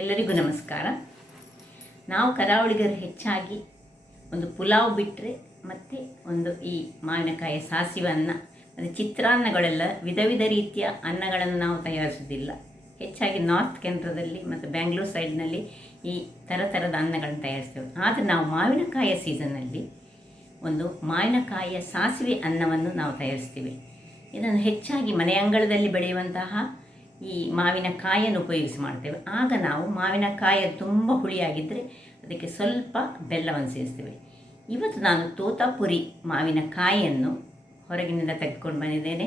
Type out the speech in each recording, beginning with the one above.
ಎಲ್ಲರಿಗೂ ನಮಸ್ಕಾರ. ನಾವು ಕರಾವಳಿಗರು ಹೆಚ್ಚಾಗಿ ಒಂದು ಪುಲಾವ್ ಬಿಟ್ಟರೆ ಮತ್ತು ಒಂದು ಈ ಮಾವಿನಕಾಯಿ ಸಾಸಿವೆ ಅನ್ನ ಮತ್ತು ಚಿತ್ರಾನ್ನಗಳೆಲ್ಲ ವಿಧ ವಿಧ ರೀತಿಯ ಅನ್ನಗಳನ್ನು ನಾವು ತಯಾರಿಸೋದಿಲ್ಲ. ಹೆಚ್ಚಾಗಿ ನಾರ್ತ್ ಕೇಂದ್ರದಲ್ಲಿ ಮತ್ತು ಬ್ಯಾಂಗ್ಳೂರು ಸೈಡ್ನಲ್ಲಿ ಈ ಥರದ ಅನ್ನಗಳನ್ನು ತಯಾರಿಸ್ತೇವೆ. ಆದರೆ ನಾವು ಮಾವಿನಕಾಯಿಯ ಸೀಸನ್ನಲ್ಲಿ ಒಂದು ಮಾವಿನಕಾಯಿಯ ಸಾಸಿವೆ ಅನ್ನವನ್ನು ನಾವು ತಯಾರಿಸ್ತೀವಿ. ಇದನ್ನು ಹೆಚ್ಚಾಗಿ ಮನೆ ಅಂಗಳದಲ್ಲಿ ಬೆಳೆಯುವಂತಹ ಈ ಮಾವಿನಕಾಯಿಯನ್ನು ಉಪಯೋಗಿಸಿ ಮಾಡ್ತೇವೆ. ಆಗ ನಾವು ಮಾವಿನಕಾಯಿ ತುಂಬ ಹುಳಿಯಾಗಿದ್ದರೆ ಅದಕ್ಕೆ ಸ್ವಲ್ಪ ಬೆಲ್ಲವನ್ನು ಸೇರಿಸ್ತೇವೆ. ಇವತ್ತು ನಾನು ತೋತಾಪುರಿ ಮಾವಿನಕಾಯಿಯನ್ನು ಹೊರಗಿನಿಂದ ತೆಗೆದುಕೊಂಡು ಬಂದಿದ್ದೇನೆ.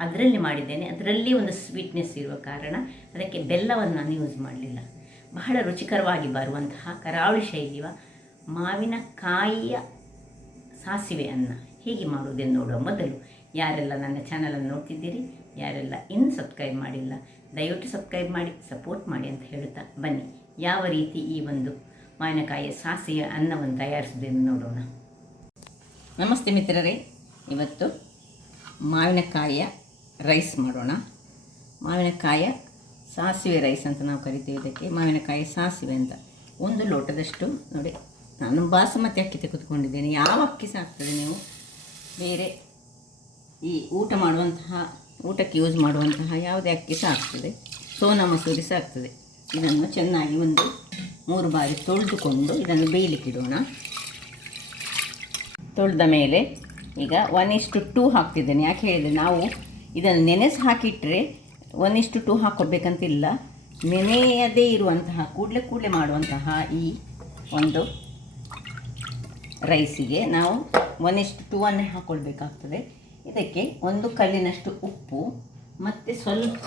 ಅದರಲ್ಲಿ ಮಾಡಿದ್ದೇನೆ. ಅದರಲ್ಲಿ ಒಂದು ಸ್ವೀಟ್ನೆಸ್ ಇರುವ ಕಾರಣ ಅದಕ್ಕೆ ಬೆಲ್ಲವನ್ನು ನಾನು ಯೂಸ್ ಮಾಡಲಿಲ್ಲ. ಬಹಳ ರುಚಿಕರವಾಗಿ ಬರುವಂತಹ ಕರಾವಳಿ ಶೈಲಿಯ ಮಾವಿನಕಾಯಿಯ ಸಾಸಿವೆ ಅನ್ನ ಹೇಗೆ ಮಾಡುವುದೆಂದು ನೋಡುವ ಮೊದಲು ಯಾರೆಲ್ಲ ನನ್ನ ಚಾನಲನ್ನು ನೋಡ್ತಿದ್ದೀರಿ, ಯಾರೆಲ್ಲ ಇನ್ನೂ ಸಬ್ಸ್ಕ್ರೈಬ್ ಮಾಡಿಲ್ಲ, ದಯವಿಟ್ಟು ಸಬ್ಸ್ಕ್ರೈಬ್ ಮಾಡಿ ಸಪೋರ್ಟ್ ಮಾಡಿ ಅಂತ ಹೇಳುತ್ತಾ ಬನ್ನಿ ಯಾವ ರೀತಿ ಈ ಒಂದು ಮಾವಿನಕಾಯಿಯ ಸಾಸಿವೆ ಅನ್ನವನ್ನು ತಯಾರಿಸೋದನ್ನು ನೋಡೋಣ. ನಮಸ್ತೆ ಮಿತ್ರರೇ, ಇವತ್ತು ಮಾವಿನಕಾಯಿಯ ರೈಸ್ ಮಾಡೋಣ. ಮಾವಿನಕಾಯಿಯ ಸಾಸಿವೆ ರೈಸ್ ಅಂತ ನಾವು ಕರಿತೀವಿ. ಇದಕ್ಕೆ ಮಾವಿನಕಾಯಿ ಸಾಸಿವೆ ಅಂತ. ಒಂದು ಲೋಟದಷ್ಟು ನೋಡಿ, ನಾನು ಬಾಸುಮತಿ ಅಕ್ಕಿ ತೆಗೆದುಕೊಂಡಿದ್ದೇನೆ. ಯಾವ ಅಕ್ಕಿ ಸಹ ಆಗ್ತದೆ, ನೀವು ಬೇರೆ ಈ ಊಟಕ್ಕೆ ಯೂಸ್ ಮಾಡುವಂತಹ ಯಾವುದೇ ಅಕ್ಕಿ ಸಹ ಆಗ್ತದೆ. ಸೋನಾ ಮಸೂರಿ ಸಹ ಆಗ್ತದೆ. ಇದನ್ನು ಚೆನ್ನಾಗಿ ಒಂದು 3 ಬಾರಿ ತೊಳೆದುಕೊಂಡು ಇದನ್ನು ಬೇಯಲಿಕ್ಕಿಡೋಣ. ತೊಳೆದ ಮೇಲೆ ಈಗ 1:2 ಹಾಕ್ತಿದ್ದೇನೆ. ಯಾಕೆ ಹೇಳಿದರೆ, ನಾವು ಇದನ್ನು ನೆನೆಸಿ ಹಾಕಿಟ್ಟರೆ 1:2 ಹಾಕ್ಕೊಡ್ಬೇಕಂತಿಲ್ಲ. ನೆನೆಯದೇ ಇರುವಂತಹ ಕೂಡಲೇ ಮಾಡುವಂತಹ ಈ ಒಂದು ರೈಸಿಗೆ ನಾವು 1:2 ಅನ್ನೇ ಹಾಕ್ಕೊಳ್ಬೇಕಾಗ್ತದೆ. ಇದಕ್ಕೆ 1 ಕಲ್ಲಿನಷ್ಟು ಉಪ್ಪು ಮತ್ತು ಸ್ವಲ್ಪ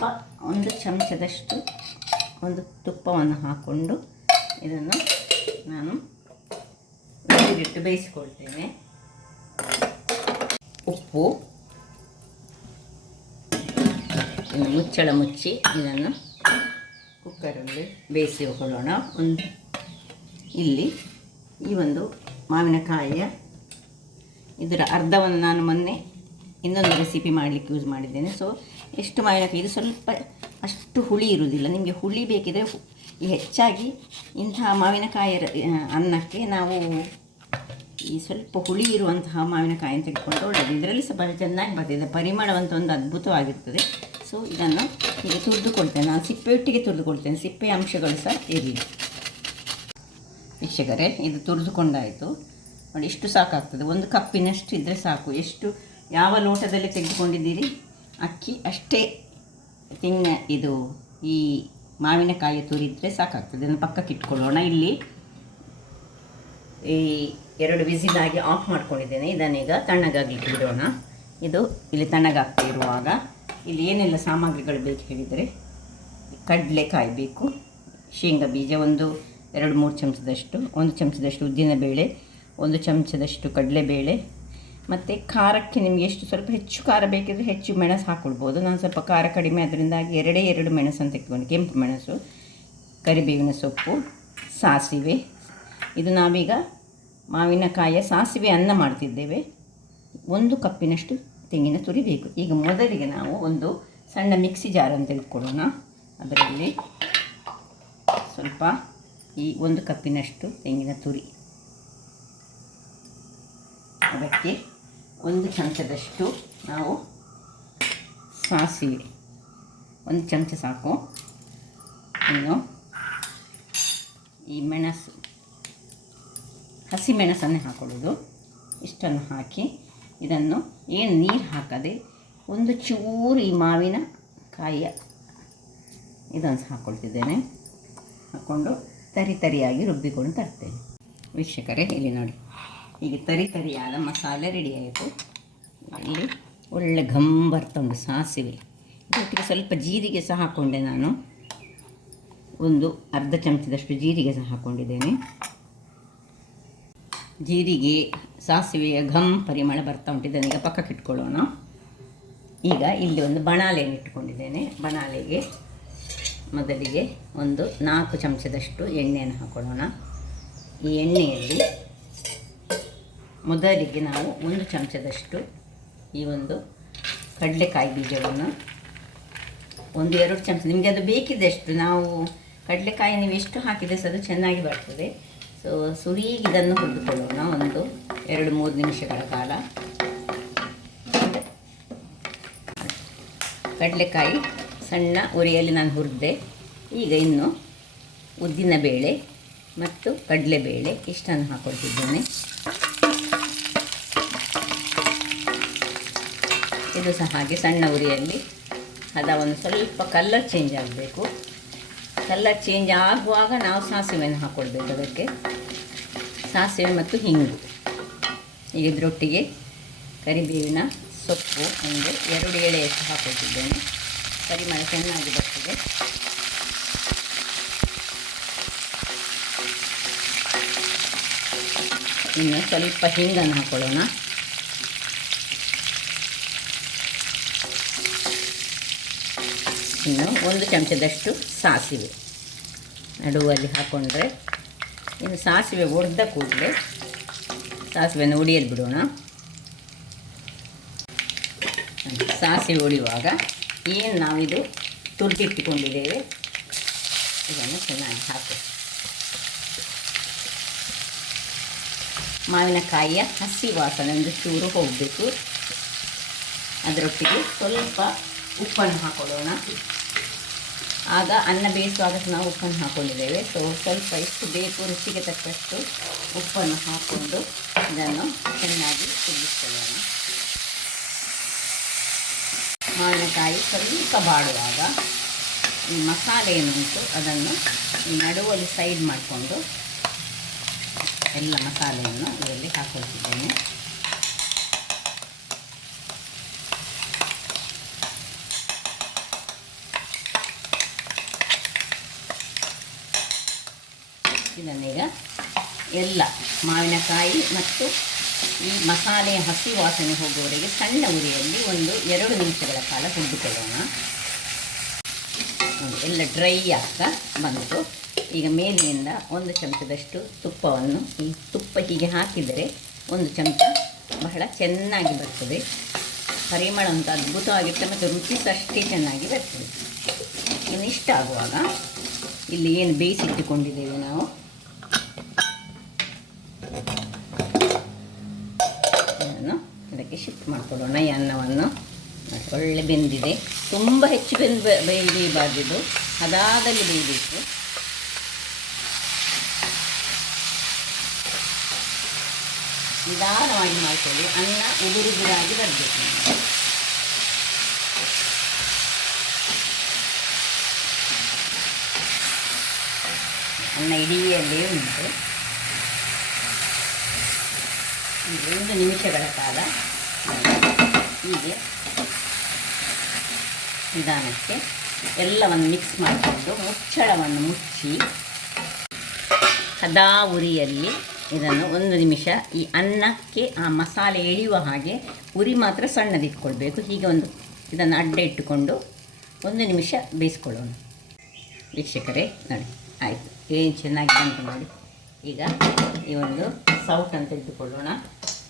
1 ಚಮಚದಷ್ಟು ಒಂದು ತುಪ್ಪವನ್ನು ಹಾಕ್ಕೊಂಡು ಇದನ್ನು ನಾನು ನೀರಿಟ್ಟು ಬೇಯಿಸಿಕೊಳ್ತೇನೆ. ಉಪ್ಪು, ಇನ್ನು ಮುಚ್ಚಳ ಮುಚ್ಚಿ ಇದನ್ನು ಕುಕ್ಕರಲ್ಲಿ ಬೇಯಿಸಿಕೊಳ್ಳೋಣ. ಇಲ್ಲಿ ಈ ಒಂದು ಮಾವಿನಕಾಯಿಯ ಇದರ ಅರ್ಧವನ್ನು ನಾನು ಮೊನ್ನೆ ಇನ್ನೊಂದು ರೆಸಿಪಿ ಮಾಡಲಿಕ್ಕೆ ಯೂಸ್ ಮಾಡಿದ್ದೇನೆ. ಸೊ ಎಷ್ಟು ಮಾವಿನಕಾಯಿ, ಇದು ಸ್ವಲ್ಪ ಅಷ್ಟು ಹುಳಿ ಇರುವುದಿಲ್ಲ. ನಿಮಗೆ ಹುಳಿ ಬೇಕಿದ್ರೆ ಹೆಚ್ಚಾಗಿ ಇಂತಹ ಮಾವಿನಕಾಯಿ ಅನ್ನಕ್ಕೆ ನಾವು ಈ ಸ್ವಲ್ಪ ಹುಳಿ ಇರುವಂತಹ ಮಾವಿನಕಾಯಿಯನ್ನು ತೆಗೆದುಕೊಂಡು ಒಳ್ಳೆಯದು. ಇದರಲ್ಲಿ ಸ್ವಲ್ಪ ಚೆನ್ನಾಗಿ ಬರ್ತಿದೆ, ಪರಿಮಳವಂತ ಒಂದು ಅದ್ಭುತವಾಗಿರ್ತದೆ. ಸೊ ಇದನ್ನು ಈಗ ತುರಿದುಕೊಳ್ತೇನೆ. ನಾನು ಸಿಪ್ಪೆಯೊಟ್ಟಿಗೆ ತುರಿದುಕೊಳ್ತೇನೆ, ಸಿಪ್ಪೆ ಅಂಶಗಳು ಸಹ ಇರಲಿ. ವೀಕ್ಷಕರೇ, ಇದು ತುರಿದುಕೊಂಡಾಯಿತು ನೋಡಿ. ಇಷ್ಟು ಸಾಕಾಗ್ತದೆ, 1 ಕಪ್ಪಿನಷ್ಟು ಇದ್ದರೆ ಸಾಕು. ಯಾವ ಲೋಟದಲ್ಲಿ ತೆಗೆದುಕೊಂಡಿದ್ದೀರಿ ಅಕ್ಕಿ ಅಷ್ಟೇ ಇದು ಈ ಮಾವಿನಕಾಯಿ ತುರಿದರೆ ಸಾಕಾಗ್ತದೆ. ಅದನ್ನು ಪಕ್ಕಕ್ಕೆ ಇಟ್ಕೊಳ್ಳೋಣ. ಇಲ್ಲಿ ಈ 2 ವಿಸಿಲಾಗಿ ಆಫ್ ಮಾಡ್ಕೊಂಡಿದ್ದೇನೆ. ಇದನ್ನೀಗ ತಣ್ಣಗಾಗಲಿಕ್ಕೆ ಬಿಡೋಣ. ಇದು ಇಲ್ಲಿ ತಣ್ಣಗಾಗ್ತಾ ಇರುವಾಗ ಇಲ್ಲಿ ಏನೆಲ್ಲ ಸಾಮಗ್ರಿಗಳು ಬೇಕು ಹೇಳಿದರೆ, ಕಡಲೆಕಾಯಿ ಬೇಕು, ಶೇಂಗಾ ಬೀಜ 1-2-3 ಚಮಚದಷ್ಟು, 1 ಚಮಚದಷ್ಟು ಉದ್ದಿನಬೇಳೆ, 1 ಚಮಚದಷ್ಟು ಕಡಲೆಬೇಳೆ, ಮತ್ತು ಖಾರಕ್ಕೆ ನಿಮಗೆ ಎಷ್ಟು ಸ್ವಲ್ಪ ಹೆಚ್ಚು ಖಾರ ಬೇಕಿದ್ರೆ ಹೆಚ್ಚು ಮೆಣಸು ಹಾಕ್ಕೊಳ್ಬೋದು. ನಾನು ಸ್ವಲ್ಪ ಖಾರ ಕಡಿಮೆ ಅದರಿಂದಾಗಿ 2 ಮೆಣಸನ್ನು ತೆಗೆದುಕೊಂಡು, ಕೆಂಪು ಮೆಣಸು, ಕರಿಬೇವಿನ ಸೊಪ್ಪು, ಸಾಸಿವೆ. ಇದು ನಾವೀಗ ಮಾವಿನಕಾಯಿಯ ಸಾಸಿವೆ ಅನ್ನ ಮಾಡ್ತಿದ್ದೇವೆ. 1 ಕಪ್ಪಿನಷ್ಟು ತೆಂಗಿನ ತುರಿ ಬೇಕು. ಈಗ ಮೊದಲಿಗೆ ನಾವು ಒಂದು ಸಣ್ಣ ಮಿಕ್ಸಿ ಜಾರನ್ನು ತೆಗೆದುಕೊಳ್ಳೋಣ. ಅದರಲ್ಲಿ ಸ್ವಲ್ಪ ಈ 1 ಕಪ್ಪಿನಷ್ಟು ತೆಂಗಿನ ತುರಿ, ಅದಕ್ಕೆ 1 ಚಮಚದಷ್ಟು ನಾವು ಸಾಸಿವೆ, 1 ಚಮಚ ಸಾಕು. ಇನ್ನು ಈ ಮೆಣಸು, ಹಸಿ ಮೆಣಸನ್ನೇ ಹಾಕೊಳ್ಳೋದು. ಇಷ್ಟನ್ನು ಹಾಕಿ ಇದನ್ನು ಏನು ನೀರು ಹಾಕದೆ ಒಂದು ಚೂರು ಈ ಮಾವಿನಕಾಯಿಯ ಇದನ್ನು ಹಾಕ್ಕೊಳ್ತಿದ್ದೇನೆ. ಹಾಕ್ಕೊಂಡು ತರಿಯಾಗಿ ರುಬ್ಬಿಕೊಂಡು ತರ್ತೇನೆ. ವೀಕ್ಷಕರೇ, ಇಲ್ಲಿ ನೋಡಿ, ಈಗ ತರಿಯಾದ ಮಸಾಲೆ ರೆಡಿ ಆಯಿತು. ಇಲ್ಲಿ ಒಳ್ಳೆ ಘಮ್ ಬರ್ತಾ ಉಂಟು ಸಾಸಿವೆ. ಇದಕ್ಕೆ ಸ್ವಲ್ಪ ಜೀರಿಗೆ ಸಹ ಹಾಕ್ಕೊಂಡೆ. ನಾನು ಅರ್ಧ ಚಮಚದಷ್ಟು ಜೀರಿಗೆ ಸಹ ಹಾಕ್ಕೊಂಡಿದ್ದೇನೆ. ಜೀರಿಗೆ ಸಾಸಿವೆಯ ಘಮ್ ಪರಿಮಳ ಬರ್ತಾ ಉಂಟು. ಇದನ್ನೀಗ ಪಕ್ಕಕ್ಕೆ ಇಟ್ಕೊಳ್ಳೋಣ. ಈಗ ಇಲ್ಲಿ ಒಂದು ಬಣಾಲೆಯನ್ನು ಇಟ್ಕೊಂಡಿದ್ದೇನೆ. ಬಣಾಲೆಗೆ ಮೊದಲಿಗೆ 4 ಚಮಚದಷ್ಟು ಎಣ್ಣೆಯನ್ನು ಹಾಕೊಳ್ಳೋಣ. ಈ ಎಣ್ಣೆಯಲ್ಲಿ ಮೊದಲಿಗೆ ನಾವು 1 ಚಮಚದಷ್ಟು ಈ ಒಂದು ಕಡಲೆಕಾಯಿ ಬೀಜವನ್ನು 1-2 ಚಮಚ, ನಿಮಗೆ ಅದು ಬೇಕಿದ್ದಷ್ಟು. ನಾವು ಕಡಲೆಕಾಯಿ ನೀವು ಎಷ್ಟು ಹಾಕಿದರೆ ಸಹ ಅದು ಚೆನ್ನಾಗಿ ಬರ್ತದೆ. ಸೊ ಸುರಿಗೆ ಇದನ್ನು ಹುರಿದುಕೊಳ್ಳೋಣ ಒಂದು 2-3 ನಿಮಿಷಗಳ ಕಾಲ. ಕಡಲೆಕಾಯಿ ಸಣ್ಣ ಉರಿಯಲ್ಲಿ ನಾನು ಹುರಿದೆ. ಈಗ ಇನ್ನು ಉದ್ದಿನ ಬೇಳೆ ಮತ್ತು ಕಡಲೆಬೇಳೆ ಇಷ್ಟನ್ನು ಹಾಕ್ಕೊಳ್ತಿದ್ದೇನೆ. ಇದು ಸಹ ಹಾಗೆ ಸಣ್ಣ ಉರಿಯಲ್ಲಿ ಒಂದು ಸ್ವಲ್ಪ ಕಲರ್ ಚೇಂಜ್ ಆಗಬೇಕು. ಕಲರ್ ಚೇಂಜ್ ಆಗುವಾಗ ನಾವು ಸಾಸಿವೆಯನ್ನು ಹಾಕ್ಕೊಳ್ಬೇಕು. ಅದಕ್ಕೆ ಸಾಸಿವೆ ಮತ್ತು ಹಿಂಗು, ಈಗ ಇದರೊಟ್ಟಿಗೆ ಕರಿಬೇವಿನ ಸೊಪ್ಪು ಒಂದು 2 ಎಳೆಯಷ್ಟು ಹಾಕ್ಕೊಳ್ತಿದ್ದೇನೆ. ಪರಿಮಳ ಚೆನ್ನಾಗಿ ಬರ್ತದೆ. ಇನ್ನು ಸ್ವಲ್ಪ ಹಿಂಗನ್ನು ಹಾಕ್ಕೊಳ್ಳೋಣ. ಇನ್ನು 1 ಚಮಚದಷ್ಟು ಸಾಸಿವೆ ನಡುವಲ್ಲಿ ಹಾಕ್ಕೊಂಡ್ರೆ, ಇನ್ನು ಸಾಸಿವೆ ಒಡೆದ ಕೂಡಲೇ ಸಾಸಿವೆಯನ್ನು ಉಡಿಯಲ್ಲಿ ಬಿಡೋಣ. ಸಾಸಿವೆ ಉಳಿಯುವಾಗ ಏನು ನಾವಿದು ತುರಿದಿಟ್ಟುಕೊಂಡಿದ್ದೇವೆ ಇದನ್ನು ಚೆನ್ನಾಗಿ ಹಾಕಿ, ಮಾವಿನಕಾಯಿಯ ಹಸಿ ವಾಸನೆ ಒಂದು ಚೂರು ಹೋಗಬೇಕು. ಅದರೊಟ್ಟಿಗೆ ಸ್ವಲ್ಪ ಉಪ್ಪನ್ನು ಹಾಕೊಳ್ಳೋಣ. ಆಗ ಅನ್ನ ಬೇಯಿಸುವಾಗ ನಾವು ಉಪ್ಪನ್ನು ಹಾಕ್ಕೊಂಡಿದ್ದೇವೆ. ಸೊ ಸ್ವಲ್ಪ ಎಷ್ಟು ಬೇಕು ರುಚಿಗೆ ತಕ್ಕಷ್ಟು ಉಪ್ಪನ್ನು ಹಾಕ್ಕೊಂಡು ಇದನ್ನು ಚೆನ್ನಾಗಿ ಕುದಿಸ್ಕೊಳ್ಳೋಣ. ಮಾವಿನಕಾಯಿ ಸ್ವಲ್ಪ ಬಾಡುವಾಗ ಈ ಮಸಾಲೆ ಏನುಂಟು ಅದನ್ನು ಈ ನಡುವಲ್ಲಿ ಸೈಡ್ ಮಾಡಿಕೊಂಡು ಎಲ್ಲ ಮಸಾಲೆಯನ್ನು ಇದರಲ್ಲಿ ಹಾಕ್ಕೊಳ್ತಿದ್ದೇನೆ. ಇದನ್ನೀಗ ಎಲ್ಲ ಮಾವಿನಕಾಯಿ ಮತ್ತು ಈ ಮಸಾಲೆಯ ಹಸಿ ವಾಸನೆ ಹೋಗುವವರೆಗೆ ಸಣ್ಣ ಉರಿಯಲ್ಲಿ ಒಂದು 2 ನಿಮಿಷಗಳ ಕಾಲ ಹುರಿದುಕೊಳ್ಳೋಣ. ಎಲ್ಲ ಡ್ರೈ ಆಗ್ತಾ ಬಂತು. ಈಗ ಮೇಲಿನಿಂದ 1 ಚಮಚದಷ್ಟು ತುಪ್ಪವನ್ನು, ಈ ತುಪ್ಪ ಹೀಗೆ ಹಾಕಿದರೆ 1 ಚಮಚ ಬಹಳ ಚೆನ್ನಾಗಿ ಬರ್ತದೆ. ಪರಿಮಳ ಅಂತ ಅದ್ಭುತವಾಗಿರ್ತದೆ ಮತ್ತು ರುಚಿ ಸಹ ಅಷ್ಟೇ ಚೆನ್ನಾಗಿ ಬರ್ತದೆ. ಇನ್ನು ಇಷ್ಟ ಆಗುವಾಗ ಇಲ್ಲಿ ಏನು ಬೇಯಿಸಿಟ್ಟುಕೊಂಡಿದ್ದೇವೆ ನಾವು ಅದಕ್ಕೆ ಶಿಫ್ಟ್ ಮಾಡಿಕೊಳ್ಳೋಣ. ಈ ಅನ್ನವನ್ನು ಒಳ್ಳೆ ಬೆಂದಿದೆ. ತುಂಬ ಹೆಚ್ಚು ಬೇಯಬಾರ್ದು, ಅದಾದಲ್ಲಿ ಬೇಯಬೇಕು. ನಿಧಾನವಾಗಿ ಮಾಡಿಕೊಳ್ಳಿ, ಅನ್ನ ಉದುರುದುರಾಗಿ ಬರಬೇಕು. ಅನ್ನ ಇಡಿಯಲ್ಲೇ ಉಂಟು. 1 ನಿಮಿಷಗಳ ಕಾಲ ಹೀಗೆ ನಿಧಾನಕ್ಕೆ ಎಲ್ಲವನ್ನು ಮಿಕ್ಸ್ ಮಾಡಿಕೊಂಡು ಮುಚ್ಚಳವನ್ನು ಮುಚ್ಚಿ ಹದಾ ಉರಿಯಲ್ಲಿ ಇದನ್ನು 1 ನಿಮಿಷ ಈ ಅನ್ನಕ್ಕೆ ಆ ಮಸಾಲೆ ಎಳೆಯುವ ಹಾಗೆ ಉರಿ ಮಾತ್ರ ಸಣ್ಣದಿಟ್ಕೊಳ್ಬೇಕು. ಹೀಗೆ ಇದನ್ನು ಅಡ್ಡ ಇಟ್ಟುಕೊಂಡು 1 ನಿಮಿಷ ಬೇಯಿಸ್ಕೊಳ್ಳೋಣ. ವೀಕ್ಷಕರೇ ನೋಡಿ, ಆಯಿತು, ಏನು ಚೆನ್ನಾಗಿ ಬಂತು ನೋಡಿ. ಈಗ ಈ ಒಂದು ಸೌಟನ್ನು ತೆಗೆದುಕೊಳ್ಳೋಣ.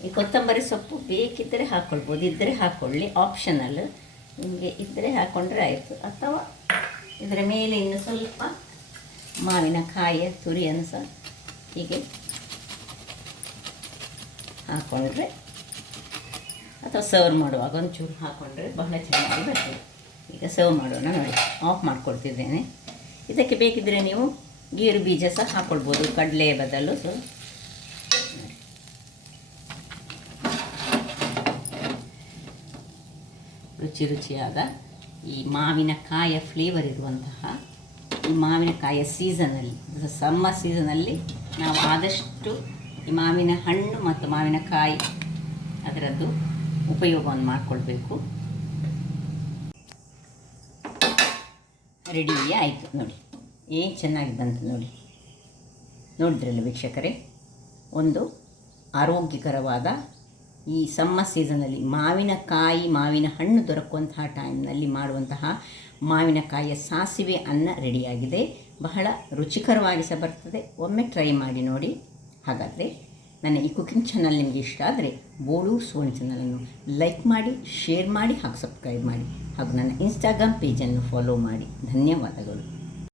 ಈ ಕೊತ್ತಂಬರಿ ಸೊಪ್ಪು ಬೇಕಿದ್ದರೆ ಹಾಕ್ಕೊಳ್ಬೋದು, ಇದ್ದರೆ ಹಾಕ್ಕೊಳ್ಳಿ, ಆಪ್ಷನಲ್. ನಿಮಗೆ ಇದ್ದರೆ ಹಾಕ್ಕೊಂಡ್ರೆ ಆಯಿತು. ಅಥವಾ ಇದರ ಮೇಲೆ ಇನ್ನು ಸ್ವಲ್ಪ ಮಾವಿನಕಾಯಿಯ ತುರಿಯನ್ನು ಸಹ ಹೀಗೆ ಹಾಕ್ಕೊಂಡ್ರೆ, ಅಥವಾ ಸರ್ವ್ ಮಾಡುವಾಗ ಒಂಚೂರು ಹಾಕ್ಕೊಂಡ್ರೆ ಬಹಳ ಚೆನ್ನಾಗಿ ಬರ್ತದೆ. ಈಗ ಸರ್ವ್ ಮಾಡೋಣ ನೋಡಿ. ಆಫ್ ಮಾಡಿಕೊಡ್ತಿದ್ದೇನೆ. ಇದಕ್ಕೆ ಬೇಕಿದ್ದರೆ ನೀವು ಗೇರು ಬೀಜ ಸಹ ಹಾಕ್ಕೊಳ್ಬೋದು, ಕಡಲೆ ಬದಲು. ಸೊ ರುಚಿಯಾದ ಈ ಮಾವಿನಕಾಯಿಯ ಫ್ಲೇವರ್ ಇರುವಂತಹ ಈ ಮಾವಿನಕಾಯಿಯ ಸೀಸನಲ್ಲಿ, ಸಮ್ಮರ್ ಸೀಸನಲ್ಲಿ ನಾವು ಆದಷ್ಟು ಈ ಮಾವಿನ ಹಣ್ಣು ಮತ್ತು ಮಾವಿನಕಾಯಿ ಅದರದ್ದು ಉಪಯೋಗವನ್ನು ಮಾಡಿಕೊಳ್ಬೇಕು. ರೆಡಿ ಆಯಿತು ನೋಡಿ, ಏನು ಚೆನ್ನಾಗಿ ಬಂತು ನೋಡಿ. ನೋಡಿದ್ರಲ್ಲ ವೀಕ್ಷಕರೇ, ಒಂದು ಆರೋಗ್ಯಕರವಾದ ಈ ಸಮ್ಮರ್ ಸೀಸನಲ್ಲಿ ಮಾವಿನಕಾಯಿ, ಮಾವಿನ ಹಣ್ಣು ದೊರಕುವಂತಹ ಟೈಮ್ನಲ್ಲಿ ಮಾಡುವಂತಹ ಮಾವಿನಕಾಯಿಯ ಸಾಸಿವೆ ಅನ್ನ ರೆಡಿಯಾಗಿದೆ. ಬಹಳ ರುಚಿಕರವಾಗಿ ಸಹ ಬರ್ತದೆ. ಒಮ್ಮೆ ಟ್ರೈ ಮಾಡಿ ನೋಡಿ. ಹಾಗಾದರೆ ನನ್ನ ಈ ಕುಕಿಂಗ್ ಚಾನಲ್ ನಿಮಗೆ ಇಷ್ಟ ಆದರೆ ಬೋಳೂರು ಸುವರ್ಣ ಚಾನಲನ್ನು ಲೈಕ್ ಮಾಡಿ, ಶೇರ್ ಮಾಡಿ ಹಾಗೂ ಸಬ್ಸ್ಕ್ರೈಬ್ ಮಾಡಿ ಹಾಗೂ ನನ್ನ ಇನ್ಸ್ಟಾಗ್ರಾಮ್ ಪೇಜನ್ನು ಫಾಲೋ ಮಾಡಿ. ಧನ್ಯವಾದಗಳು.